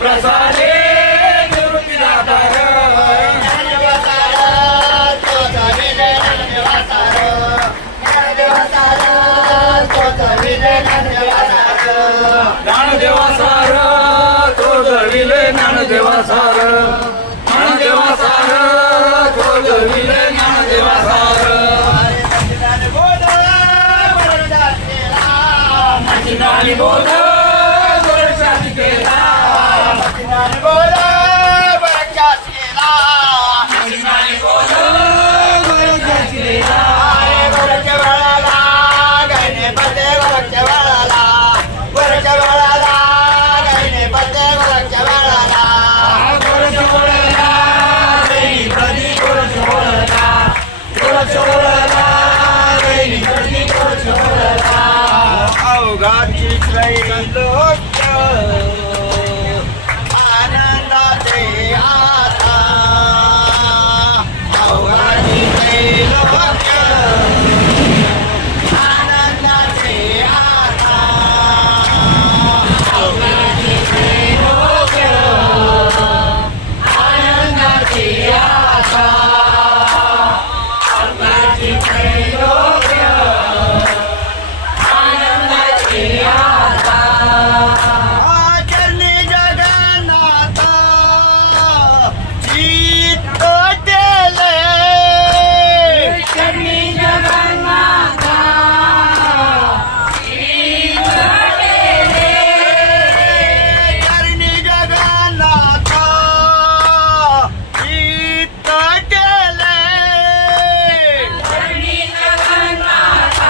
प्रसादे निवृत्तीदाता ज्ञानदेवा सार तो जळविले ज्ञानदेवा सार ज्ञानदेवा सार तो जळविले ज्ञानदेवा सार मचिनानी बोध वर्षात केला मचिनानी बोध वर्षात केला मचिनानी बोध वर्षात केला वरच्या वेळाला गायने पते वरच्या वेळाला वरच्या वेळाला गायने पते वरच्या वेळाला वरच्या वेळाला गायने पते वरच्या वेळाला वरच्या वेळाला गायने पते वरच्या वेळाला अवघाची त्रैलोक्य आनंदाचे आता अवघाची त्रैलोक्य आनंदाचे आता अवघाची त्रैलोक्य आनंदाचे आता अवघाची त्रैलोक्य आचरणी जगन्नाथ चित्त केले आचरणी जगन्नाथ चित्त केले आचरणी जगन्नाथ चित्त केले आचरणी जगन्नाथ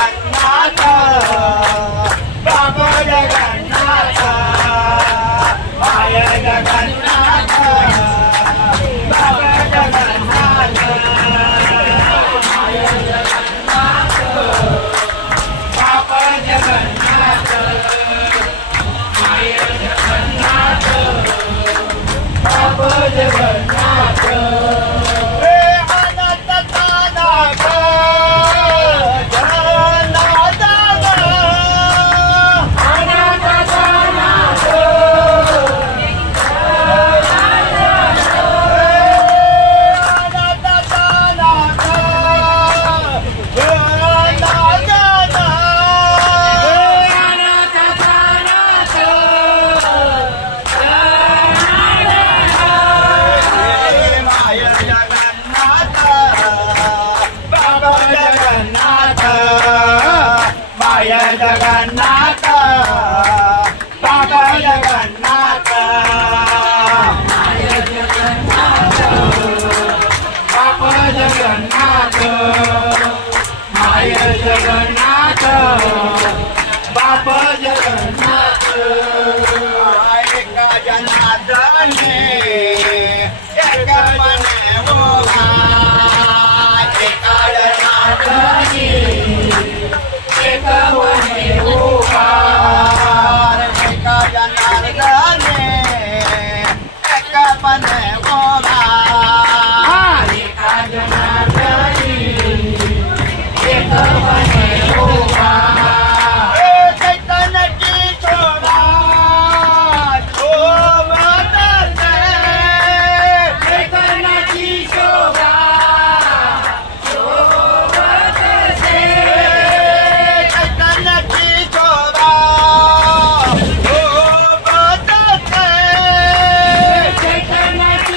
जगन्नाथ बाबा जगन्नाथ माया जगन्नाथ बाबा जगन्नाथ माया जगन्नाथ बाबा जगन्नाथ माया जगन्नाथ बाबा जगन्नाथ जगन्नाथ बाबा जगन्नाथ माया जगन्नाथ बाबा जगन्नाथ माया जगन्नाथ बाबा जगन्नाथ एका जनार्दने एक मने मोहा एका जनार्दने वने उभार एका जनार्दने एक मने उभार एका जनार्दने एक मने उभार चैतन्याची शोभा शोभतसे चैतन्याची शोभा शोभतसे चैतन्याची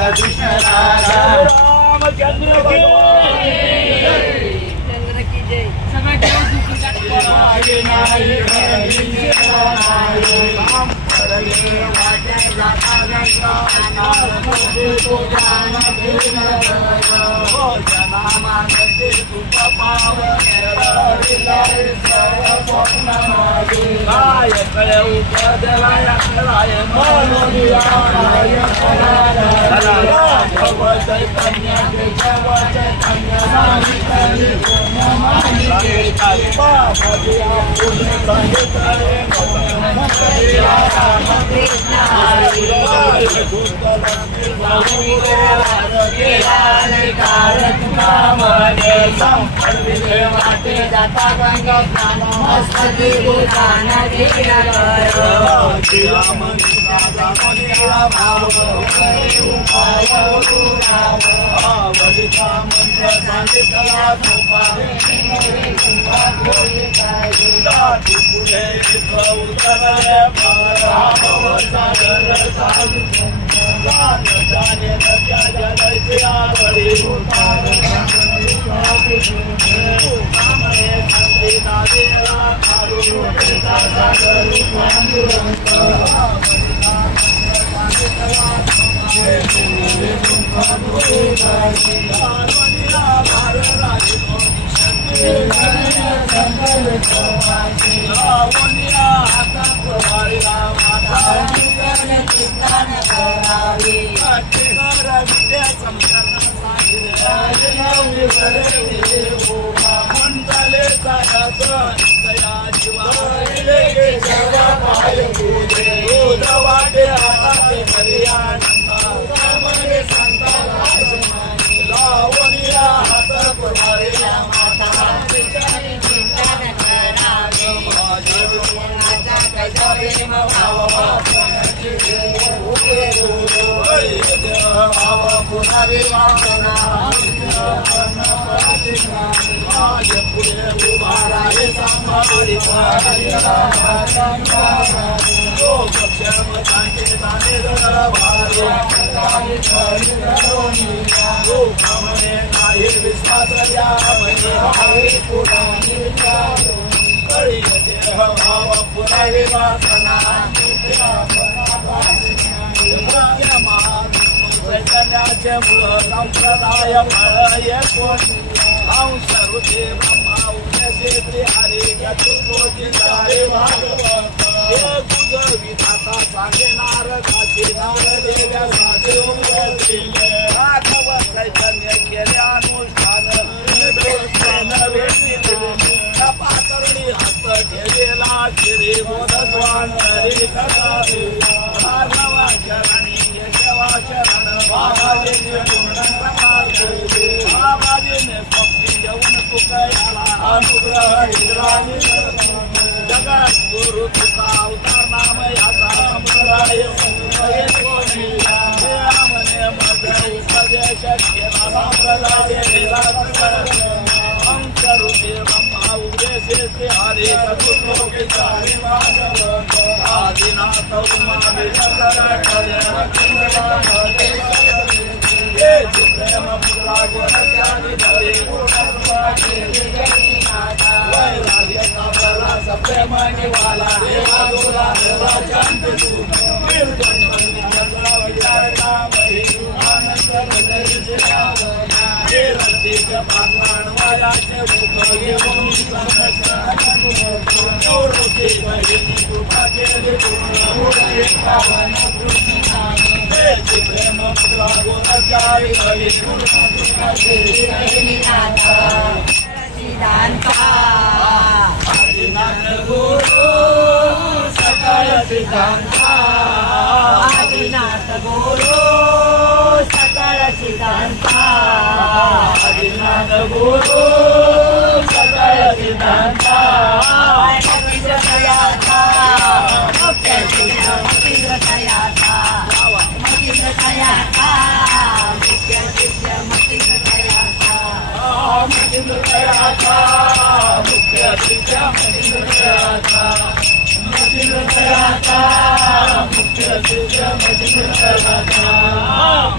कृष्ण राधा रामचंद्र की जय।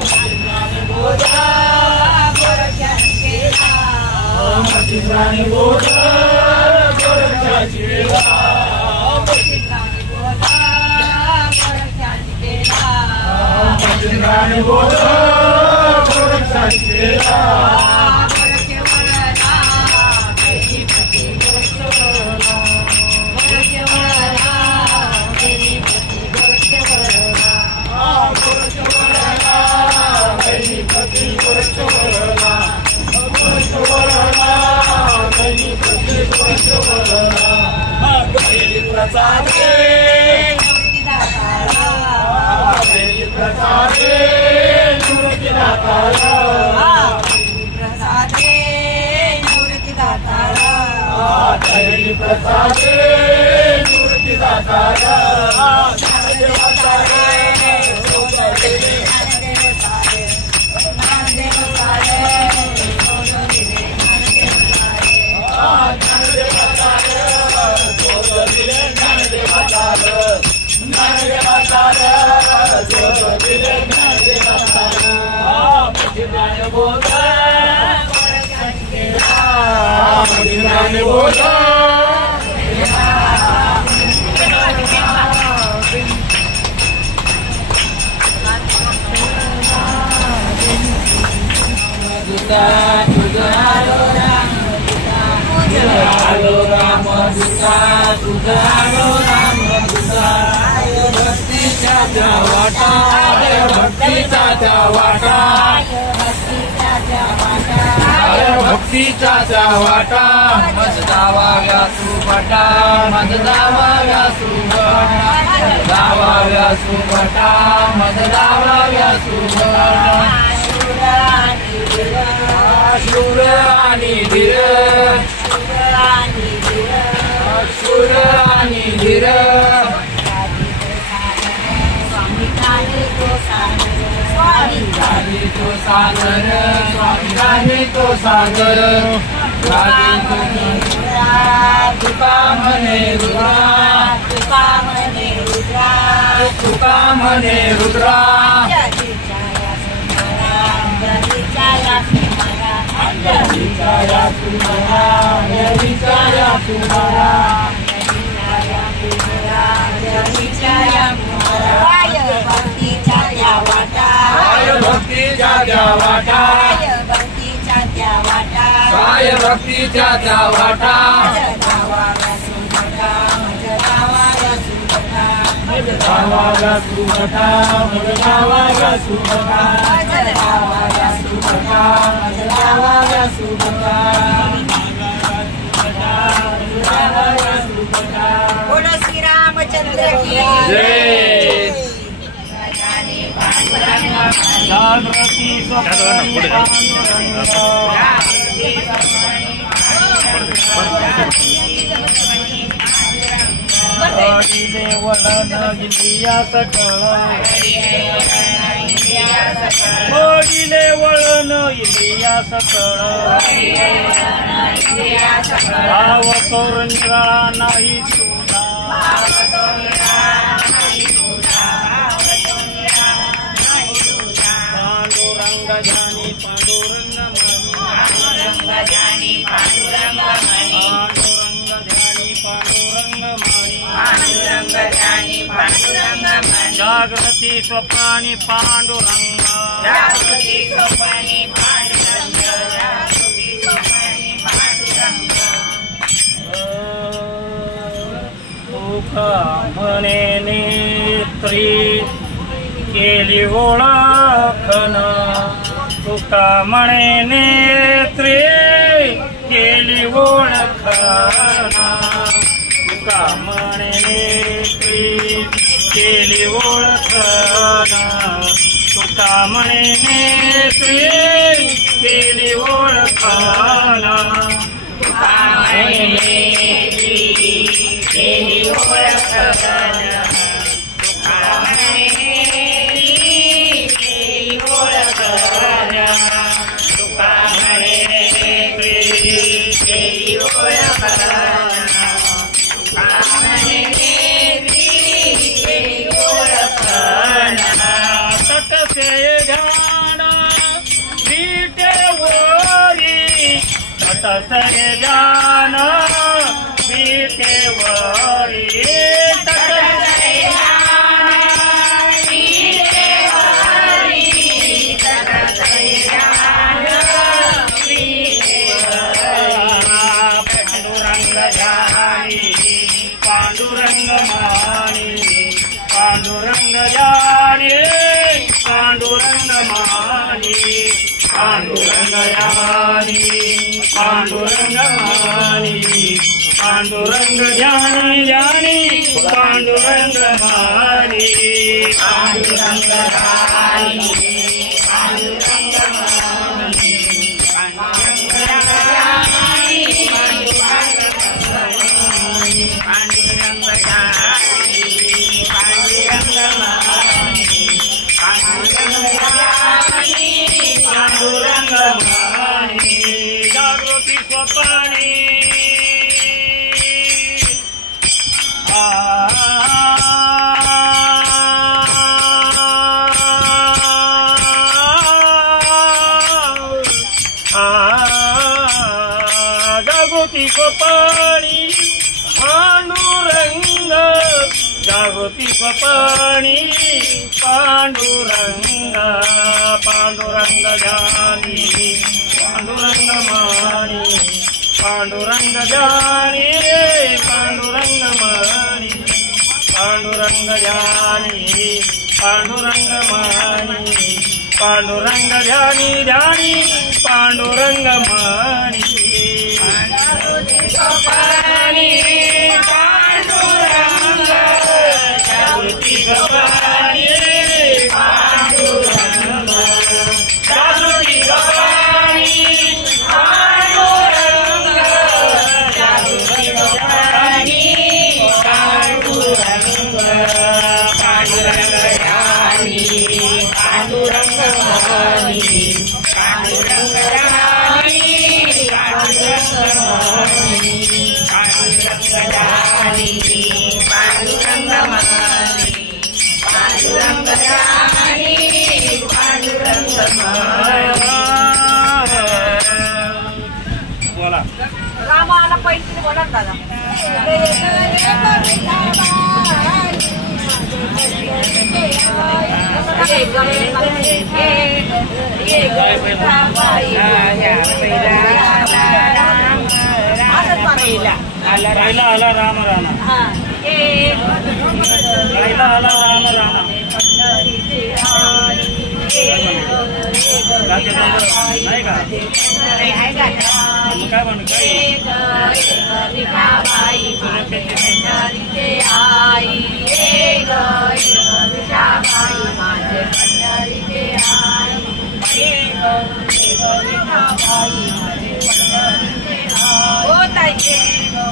मुख्य बोल गोरक्षाची वेळा भक्तीचा वाटा मज जावाव्या सुभटा मज जावाव्या सुभटा मज जावाव्या सुभटा शूर आणि धीर शूर आणि धीर तो सागर स्वामी तो सागर तुका म्हणे रुद्रा तुका म्हणे रुद्रा भक्तीच्या त्या वाटा काय भक्तीच्या त्या वाटा जावाव्या सुभटा मज जावाव्या सुभटा जावाव्या सुभटा बोलो श्री रामचंद्र की जय जागृती वडिले वळण इंद्रिया सकळ वडिले वळण इंद्रिया सकळ भाव तोर निराळा नाही तुझा पांडुरंग जानी पांडुरंग मणी पांडुरंग ध्यानी पांडुरंग मणी जागृती स्वप्नानी पांडुरंग सुख म्हणे नेत्री केली ओळखन तुका म्हणे नेत्री केली ओळखन तुका म्हणे नेत्री केली ओळखन तुका म्हणे नेत्री केली ओळखन तुका म्हणे नेत्री केली ओळखन तसे जान बीतेवरी तसे जान बीतेवरी पांडुरंग ज्ञानी पांडुरंग मानी पांडुरंग ज्ञानी ज्ञानी पांडुरंग मानी पांडुरंग ज्ञानी पांडुरंग मानी पांडुरंग ज्ञानी पांडुरंग ज्ञानी पांडुरंग मानी पांडुरंग ज्ञानी पांडुरंग मानी जागृती स्वपाणी जागृती स्वपाणी पांडुरंग जागृती स्वपाणी पांडुरंग पांडुरंग ज्ञानी पांडुरंग मानी पांडुरंग ज्ञानी पांडुरंग मानी पांडुरंग ज्ञानी पांडुरंग मानी पांडुरंग ज्ञानी ज्ञानी पांडुरंग मानी जागृती स्वपाणी पांडुरंग जागृती स्वपाणी पांडुरंग जागृती स्वपाणी पांडुरंग जागृती स्वपाणी पांडुरंग पांडुरंग ज्ञानी पांडुरंग मानी पांडुरंग ज्ञानी पांडुरंग मानी पांडुरंग ज्ञानी पांडुरंग मानी पांडुरंग ज्ञानी पांडुरंग मानी बोला रामाला पैसे बोला दादा पहिला आला राम राम पहिला आला राम राम नाही का काय म्हणू काय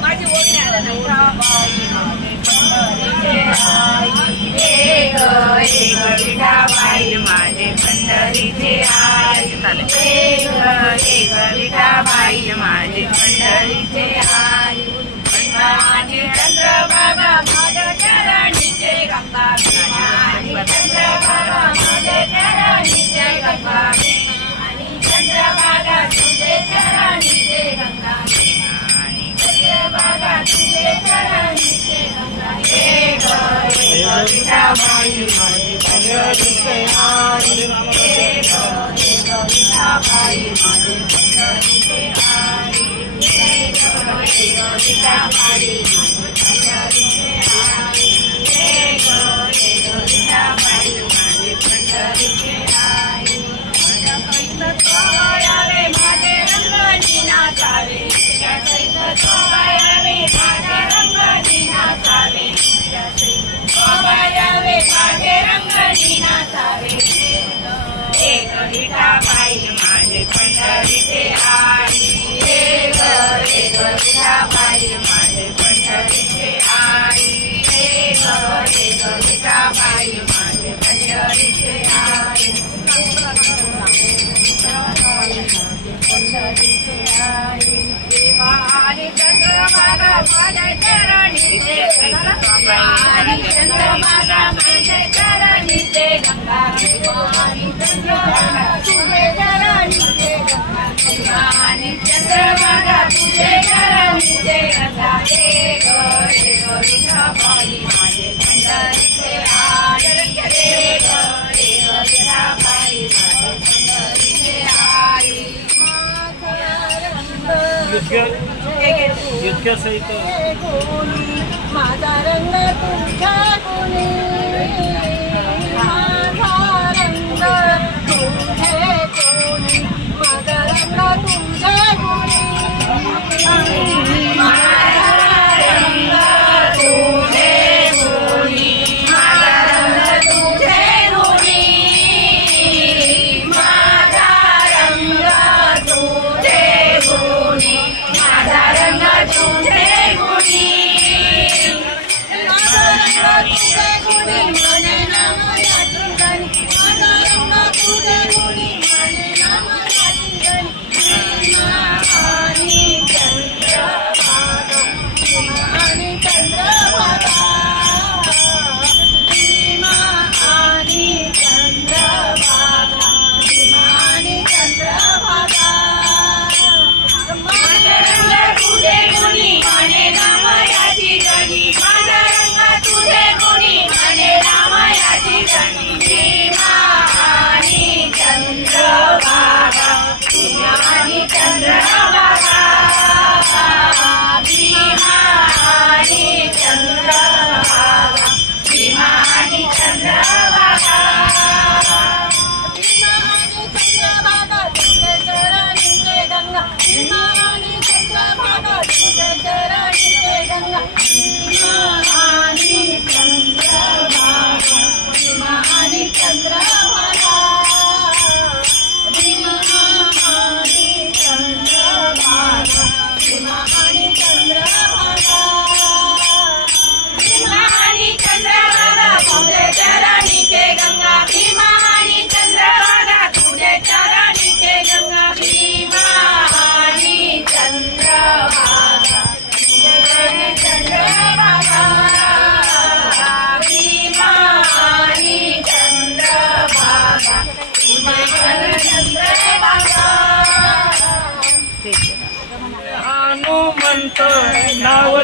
माझी ओढ नाही आला विठाबाई माझे पंढरीचे आई विठाबाई माझे पंढरीचे आई माझे चंद्रभागा माझ्या चरणीचे गंगा चंद्रभागा माझे चरणीचे गंगा चंद्रभागा तुझे चरणीचे गंगा चंद्रभागा तुझे चरणीचे गंगा विठाबाई माझे पंढरीचे आई विठाबाई माझे पंढरीचे आई विठाबाई माझे पंढरीचे आई विठाबाई माझे पंढरीचे आई सोयावे माझे रंगनी नाचावे सोयावे माझे रंगनी नाचावे सोयावे माझे रंगनी नाचावे एक विठाबाई माझे पंढरीचे आई एक विठाबाई माझे पंढरीचे आई एक विठाबाई माझे पंढरीचे आई आणि चंद्रभागा माझ्या चरणीचे आणि चंद्रभागा माझ्या चरणीचे गंगा आणि चंद्रभागा तुझे चरणीचे गंगा आणि चंद्रभागा तुझे चरणीचे गंगा एक विठाबाई माझे पंढरीचे आई एक विठाबाई माझे पंढरीचे आई युद्ध सहित माझा रंग तुझ्या गुणी माझा रंग तुझे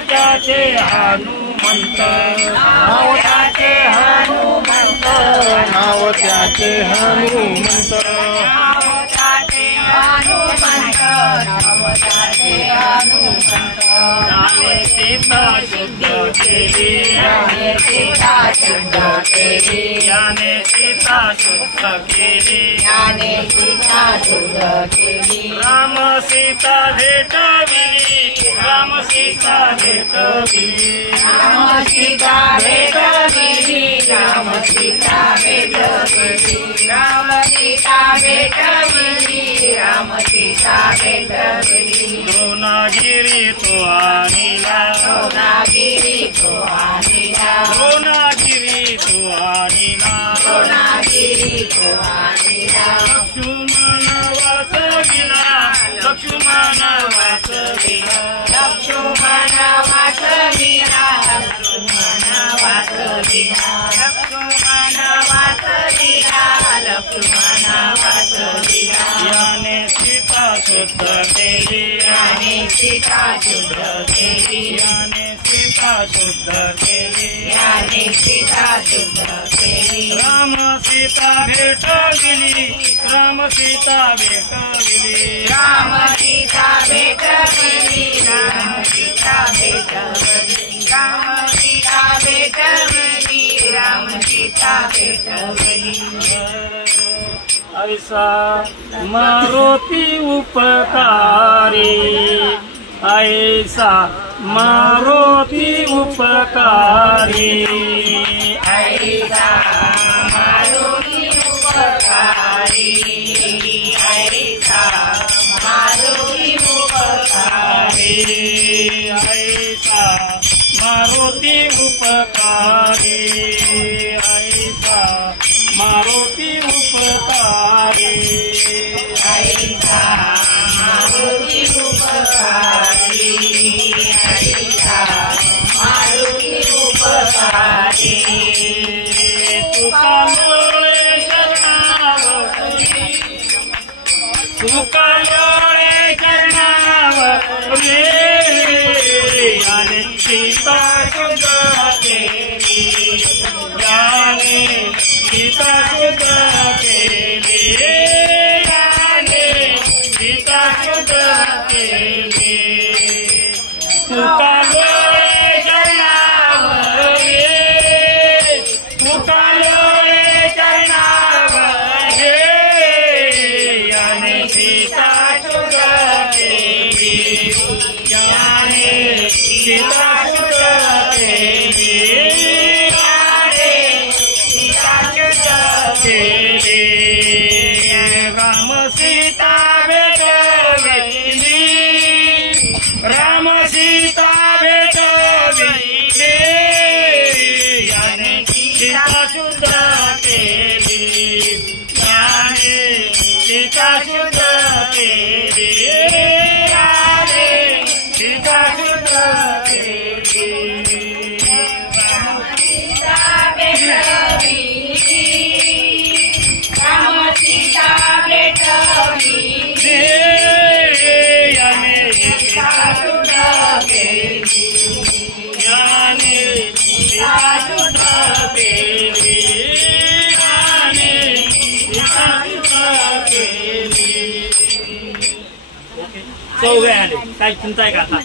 त्याचे हनुमंत नाव त्याचे हनुमंत नाव त्याचे हनुमंत नाव त्याचे हनुमंत नाव त्याचे हनुमंत त्याने सीता शुद्ध केली त्याने सीता शुद्ध केली त्याने सीता शुद्ध केली त्याने सीता शुद्ध केली राम सीता भेटविली राम सीता भेटविली राम सीता भेटविली राम सीता भेटविली राम सीता भेटविली राम सीता भेटविली द्रोणागिरी तो आणिला द्रोणागिरी तो आणिला द्रोणागिरी तो आणिला द्रोणागिरी तो आणिला लक्ष्मण वाचविला लक्ष्मण वाचविला लक्ष्मण वाचविला लक्ष्मण वाचविला लक्ष्मण वाचविला लक्ष्मण वाचविला याने सीता शुद्ध केली याने सीता शुद्ध केली याने सीता शुद्ध केली याने सीता शुद्ध केली राम सीता भेटविली राम सीता भेटविली राम सीता भेटविली राम सीता भेटविली राम सीता भेटविली राम सीता भेटविली ऐसा मारुती उपकारी ऐसा मारुती उपकारी ऐसा मारुती उपकारी ऐसा मारुती उपकारी ऐसा मारुती उपकारी ऐसा मारुती उपकारी ऐसा मारुती उपकारी ऐसा मारुती उपकारी तुका लोळे शरणावरी तुका लोळे शरणावरी याने सीता शुद्ध केली याने सीता शुद्ध केली याने सीता शुद्ध केली तुका लोळे शरणावरी तुका लोळे शरणावरी याने सीता शुद्ध केली याने सीता शुद्ध केली याने सीता शुद्ध केली राम सीता भेटविली राम सीता भेटविली याने सीता शुद्ध केली याने सीता शुद्ध केली याने सीता शुद्ध केली सीता भेटविली राम सीता भेटविली याने सीता शुद्ध केली याने सीता शुद्ध केली याने सीता शुद्ध केली चौघे आले काय चिंता आहे का आता